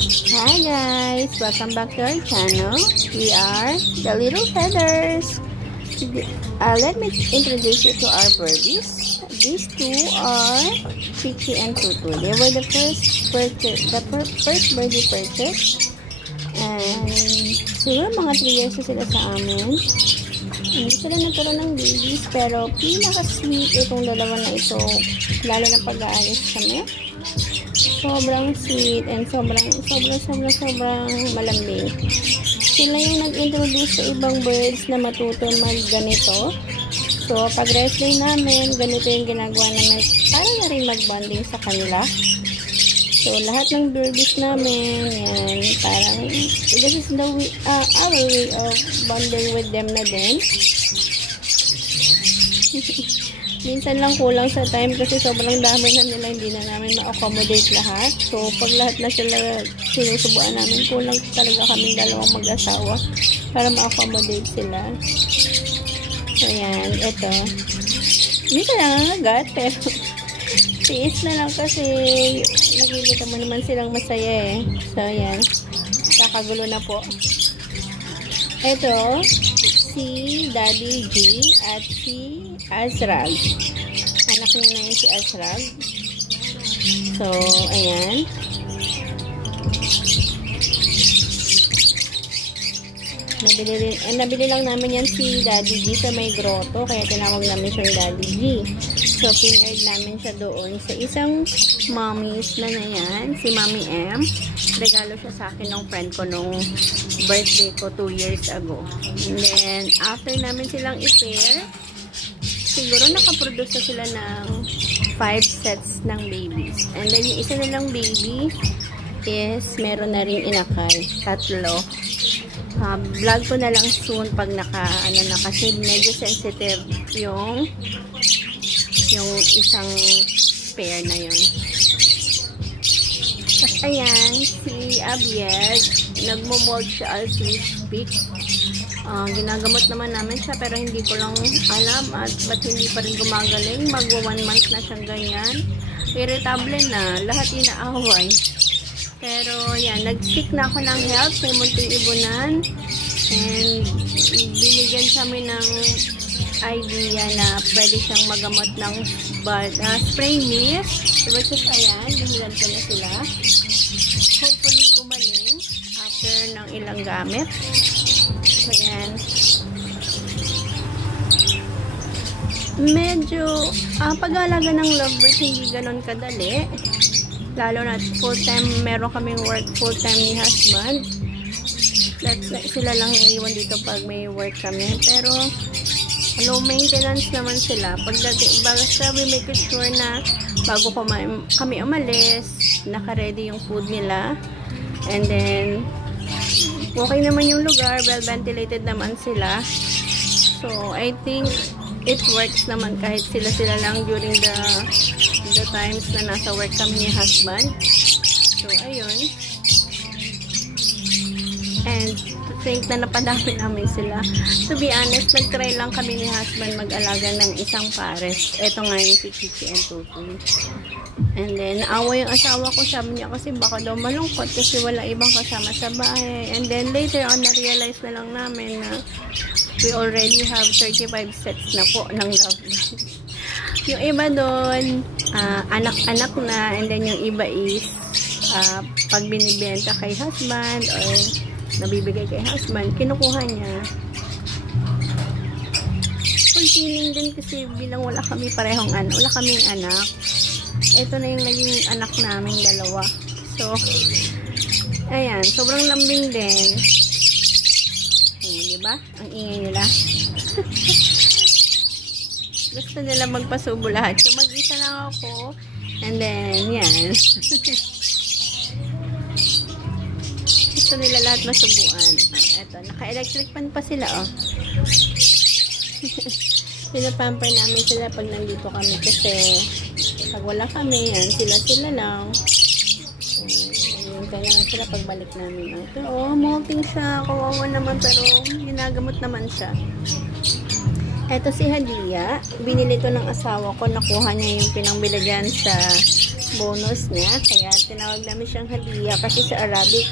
Hi guys, welcome back to our channel. We are the Little Feathers. Let me introduce you to our birdies. These two are Chichi and Tutu. They were the first birdie purchase. And siguro mga 3 years na sila sa amin. Hindi sila nagkaroon ng babies, pero pinaka-sweet itong dalawa na ito, lalo na pag-aalis kami. Sobrang sweet and sobrang malambing. Sila yung nag-introduce sa ibang birds na matuto mag-ganito. So, pag rest day namin, ganito yung ginagawa namin para na rin mag-bonding sa kanila. So, lahat ng birdies namin, yan, parang, this is the way, our way of bonding with them na din. Minsan lang kulang sa time kasi sobrang dami na nila, hindi na namin ma-accommodate lahat. So, pag lahat na sila sinusubuan namin, kulang talaga kaming dalawang mag-asawa para ma-accommodate sila. So, yan, ito. Hindi ka lang agad, pero tiis na lang kasi nakikita mo naman silang masaya eh. So, yan. Kakagulo na po. Ito, si Daddy G at si Azrag. Anak niya na yun si Azrag. So, ayan. Nabili lang namin yan si Daddy G sa may grotto, kaya tinawag namin siya Daddy G. So, pinaired namin siya doon sa isang mommies na yan, si Mommy M. Regalo siya sa akin ng friend ko nung birthday ko 2 years ago. And then, after namin silang i-pair, siguro nakaproduce na sila ng 5 sets ng babies. And then, yung isa nilang baby is meron na rin inakay. 3. Vlog ko na lang soon pag kasi medyo sensitive yung isang pair na yun. Tapos ayan, si Abiel, nagmo-mold siya as we speak. Ginagamot naman namin siya pero hindi ko lang alam at ba't hindi pa rin gumagaling. Magwa 1 month na siyang ganyan. Irritable na, lahat inaaway. Pero yan, nag-seek na ako ng help, may munting ibunan. And binigyan kami ng idea na pwede siyang magamot ng spray mist. Which is ayan, binilan ko na sila. Hopefully gumaling after ng ilang gamit. So yan. Medyo pag-aalaga ng lovebirds hindi ganon kadali. Lalo na full-time, meron kaming work full-time ni husband. Sila lang iiwan dito pag may work kami. Pero low maintenance naman sila. Basta we make sure na bago kami umalis, naka-ready yung food nila. And then, okay naman yung lugar, well-ventilated naman sila. So, I think it works naman kahit sila lang during the times na nasa work kami ni husband. So, ayun. And to think na napadami namin sila. To be honest, nag-try lang kami ni husband mag-alaga ng isang pares. Ito nga yung si Chichi and Tutu. And then, naawa yung asawa ko. Sabi niya kasi baka daw malungkot kasi wala ibang kasama sa bahay. And then, later on, na-realize na lang namin na we already have 35 sets na po ng lovebirds. Yung iba doon, anak-anak na, and then yung iba is pag binibenta kay husband or nabibigay kay husband, kinukuha niya. Fulfilling din kasi bilang wala kami parehong wala kaming anak. Ito na yung naging anak namin dalawa. So, ayan, sobrang lambing din. Diba? Ang ingay nila. Gusto nila magpasubo lahat. So, mag-isa lang ako. And then, yan. Gusto nila lahat masubuan. Eto, naka-electric pan pa sila, oh. Pinapamper namin sila pag nandito kami kasi pag wala kami, yan, sila lang. Kailangan sila pagbalik namin. Ito, oh, molting siya. Kawawa naman, pero ginagamot naman siya. Ito si Hadia. Binili to ng asawa ko. Nakuha niya yung pinangbili dyan sa bonus niya. Kaya tinawag namin siyang hadiah kasi sa Arabic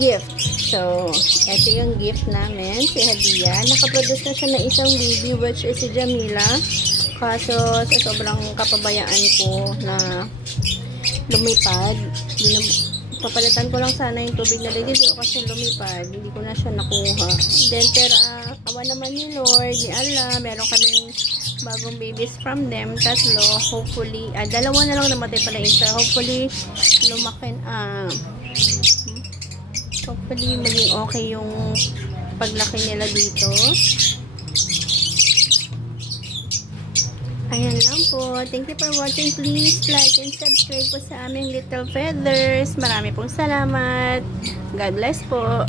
gift. So, ito yung gift namin, si Hadiah. Nakaproduce na siya ng isang baby, which is si Jamila. Kaso, sa sobrang kapabayaan ko na lumipad, papalitan ko lang sana yung tubig na dito kasi lumipad, hindi ko na siya nakuha. Then, pero awa naman ni Lord, ni Allah, meron kaming bagong babies from them, 3. Hopefully, 2 na lang namatay pala isa. Hopefully, lumakin, hopefully, maging okay yung paglaki nila dito. Ayan lang po. Thank you for watching. Please like and subscribe po sa aming Little Feathers. Marami pong salamat. God bless po.